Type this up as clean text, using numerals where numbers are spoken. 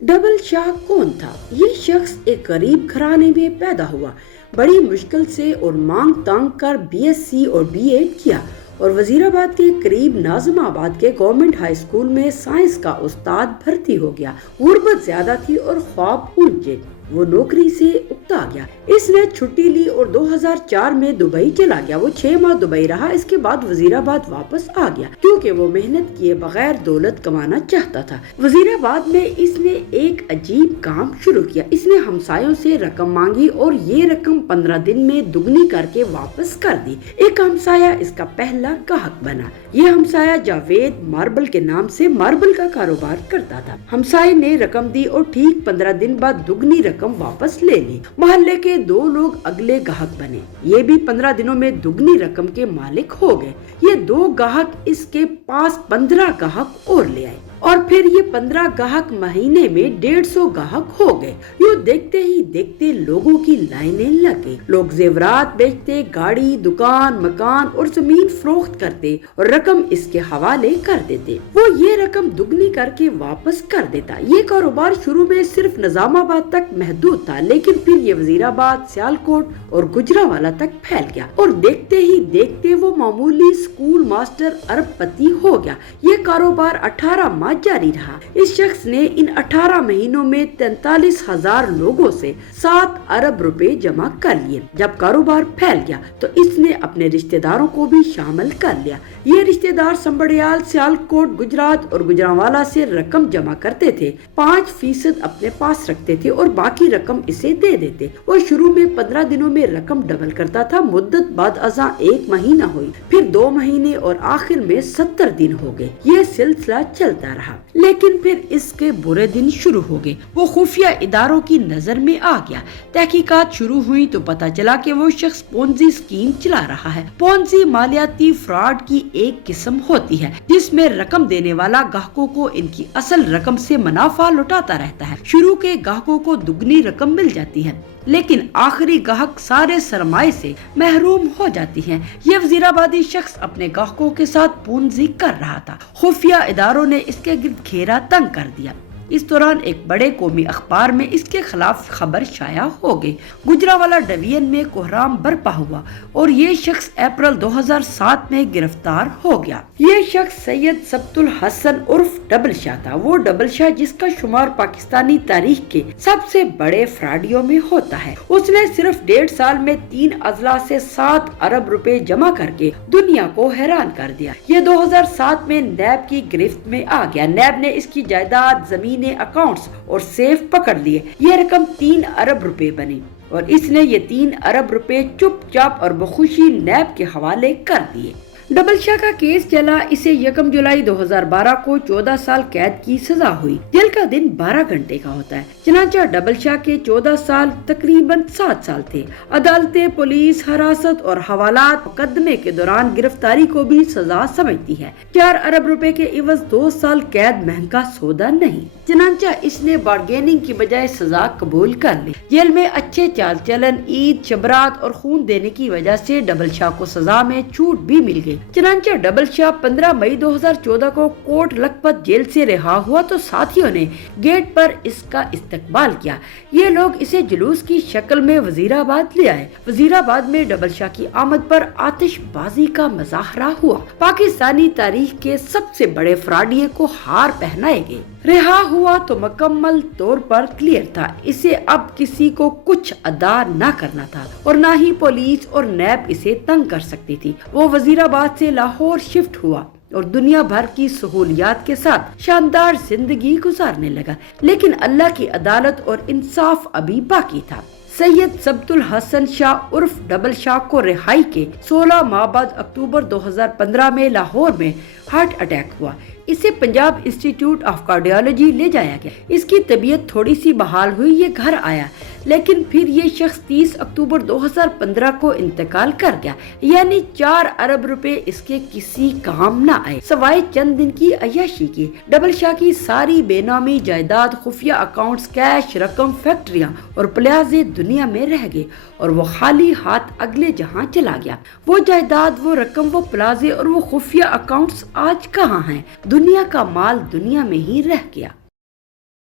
Double شاہ کون تھا؟ یہ شخص ایک غریب گھرانے میں پیدا ہوا، بڑی مشکل سے اور مانگ تانگ کر BSc اور B.Ed کیا اور وزیر آباد کے قریب ناظم آباد کے گورنمنٹ ہائی اسکول میں سائنس کا استاد بھرتی ہو گیا۔ غربت زیادہ تھی اور خواب اونچے، وہ نوکری سے اکتا گیا۔ اس نے چھٹی لی اور 2004 میں دبئی چلا گیا۔ وہ 6 ماہ دبئی رہا، اس کے بعد وزیر آباد واپس آ گیا کیونکہ وہ محنت کیے بغیر دولت کمانا چاہتا تھا۔ وزیر آباد میں اس نے ایک عجیب کام شروع کیا۔ اس نے ہمسایوں سے رقم مانگی اور یہ رقم 15 دن میں دگنی کر کے واپس کر دی۔ ایک ہمسایہ اس کا پہلا گاہک بنا۔ یہ ہمسایہ جاوید ماربل کے نام سے ماربل کا کاروبار کرتا تھا۔ ہمسائے نے رقم دی اور ٹھیک 15 دن بعد دگنی رقم واپس لے لی۔ محلے کے 2 لوگ اگلے گاہک بنے، یہ بھی 15 دنوں میں دگنی رقم کے مالک ہو گئے۔ یہ 2 گاہک اس کے پاس 15 گاہک اور لے آئے اور پھر یہ 15 گاہک مہینے میں 150 گاہک ہو گئے۔ یوں دیکھتے ہی دیکھتے لوگوں کی لائنیں لگ گئی۔ لوگ زیورات بیچتے، گاڑی، دکان، مکان اور زمین فروخت کرتے اور رقم اس کے حوالے کر دیتے۔ وہ یہ رقم دگنی کر کے واپس کر دیتا۔ یہ کاروبار شروع میں صرف نظام آباد تک محدود تھا، لیکن پھر یہ وزیر آباد، سیالکوٹ اور گجرانوالہ تک پھیل گیا اور دیکھتے ہی دیکھتے وہ معمولی اسکول ماسٹر ارب پتی ہو گیا۔ یہ کاروبار 18 ماہ جاری رہا۔ اس شخص نے ان 18 مہینوں میں 43,000 لوگوں سے 7 ارب روپے جمع کر لیے۔ جب کاروبار پھیل گیا تو اس نے اپنے رشتہ داروں کو بھی شامل کر لیا۔ یہ رشتہ دار سمبڑیال، سیالکوٹ، گجرات اور گجرانوالہ سے رقم جمع کرتے تھے، 5% اپنے پاس رکھتے تھے اور باقی رقم اسے دے دیتے۔ وہ شروع میں 15 دنوں میں رقم ڈبل کرتا تھا، مدت بعد ازاں 1 مہینہ ہوئی، پھر 2 مہینے اور آخر میں 70 دن ہو گئے۔ یہ سلسلہ چلتا رہا، لیکن پھر اس کے برے دن شروع ہو گئے۔ وہ خفیہ اداروں کی نظر میں آ گیا۔ تحقیقات شروع ہوئی تو پتہ چلا کہ وہ شخص پونزی اسکیم چلا رہا ہے۔ پونزی مالیاتی فراڈ کی ایک قسم ہوتی ہے جس میں رقم دینے والا گاہکوں کو ان کی اصل رقم سے منافع لوٹاتا رہتا ہے۔ شروع کے گاہکوں کو دگنی رقم مل جاتی ہے، لیکن آخری گاہک سارے سرمائے سے محروم ہو جاتی ہیں۔ یہ وزیر آبادی شخص اپنے گاہکوں کے ساتھ پونزی کر رہا تھا۔ خفیہ اداروں نے اس کے گرد گھیرا تنگ کر دیا۔ اس دوران ایک بڑے قومی اخبار میں اس کے خلاف خبر شائع ہو گئی۔ گجرانوالہ ڈویژن میں کوحرام برپا ہوا اور یہ شخص اپریل 2007 میں گرفتار ہو گیا۔ یہ شخص سید ثبت الحسن عرف ڈبل شاہ تھا۔ وہ ڈبل شاہ جس کا شمار پاکستانی تاریخ کے سب سے بڑے فراڈیوں میں ہوتا ہے۔ اس نے صرف 1.5 سال میں 3 اضلاع سے 7 ارب روپے جمع کر کے دنیا کو حیران کر دیا۔ یہ 2007 میں نیب کی گرفت میں آ گیا۔ نیب نے اس کی جائیداد، زمین، اکاؤنٹس اور سیف پکڑ لیے۔ یہ رقم 3 ارب روپے بنی اور اس نے یہ 3 ارب روپے چپ چاپ اور بخوشی نیب کے حوالے کر دیے۔ ڈبل شاہ کا کیس چلا۔ اسے 1 جولائی 2012 کو 14 سال قید کی سزا ہوئی۔ جیل کا دن 12 گھنٹے کا ہوتا ہے، چنانچہ ڈبل شاہ کے 14 سال تقریباً 7 سال تھے۔ عدالتیں پولیس حراست اور حوالات مقدمے کے دوران گرفتاری کو بھی سزا سمجھتی ہے۔ 4 ارب روپے کے عوض 2 سال قید مہنگا سودا نہیں، چنانچہ اس نے بارگیننگ کی بجائے سزا قبول کر لی۔ جیل میں اچھے چال چلن، عید، شبرات اور خون دینے کی وجہ سے ڈبل شاہ کو سزا میں چھوٹ بھی مل گئی۔ چنانچہ ڈبل شاہ 15 مئی 2014 کو کوٹ لکھپت جیل سے رہا ہوا تو ساتھیوں نے گیٹ پر اس کا استقبال کیا۔ یہ لوگ اسے جلوس کی شکل میں وزیر آباد لے آئے۔ وزیر آباد میں ڈبل شاہ کی آمد پر آتش بازی کا مظاہرہ ہوا۔ پاکستانی تاریخ کے سب سے بڑے فراڈیے کو ہار پہنائے گئے۔ رہا ہوا تو مکمل طور پر کلیئر تھا، اسے اب کسی کو کچھ ادا نہ کرنا تھا اور نہ ہی پولیس اور نیب اسے تنگ کر سکتی تھی۔ وہ وزیر آباد سے لاہور شفٹ ہوا اور دنیا بھر کی سہولیات کے ساتھ شاندار زندگی گزارنے لگا، لیکن اللہ کی عدالت اور انصاف ابھی باقی تھا۔ سید ثبت الحسن شاہ عرف ڈبل شاہ کو رہائی کے 16 ماہ بعد اکتوبر 2015 میں لاہور میں ہارٹ اٹیک ہوا۔ اسے پنجاب انسٹیٹیوٹ آف کارڈیالوجی لے جایا گیا۔ اس کی طبیعت تھوڑی سی بحال ہوئی، یہ گھر آیا، لیکن پھر یہ شخص 30 اکتوبر 2015 کو انتقال کر گیا، یعنی 4 ارب روپے اس کے کسی کام نہ آئے سوائے چند دن کی عیاشی کی۔ ڈبل شاہ کی ساری بے نامی جائیداد، خفیہ اکاؤنٹس، کیش، رقم، فیکٹریاں اور پلازے دنیا میں رہ گئے اور وہ خالی ہاتھ اگلے جہاں چلا گیا۔ وہ جائیداد، وہ رقم، وہ پلازے اور وہ خفیہ اکاؤنٹس آج کہاں ہیں؟ دنیا کا مال دنیا میں ہی رہ گیا۔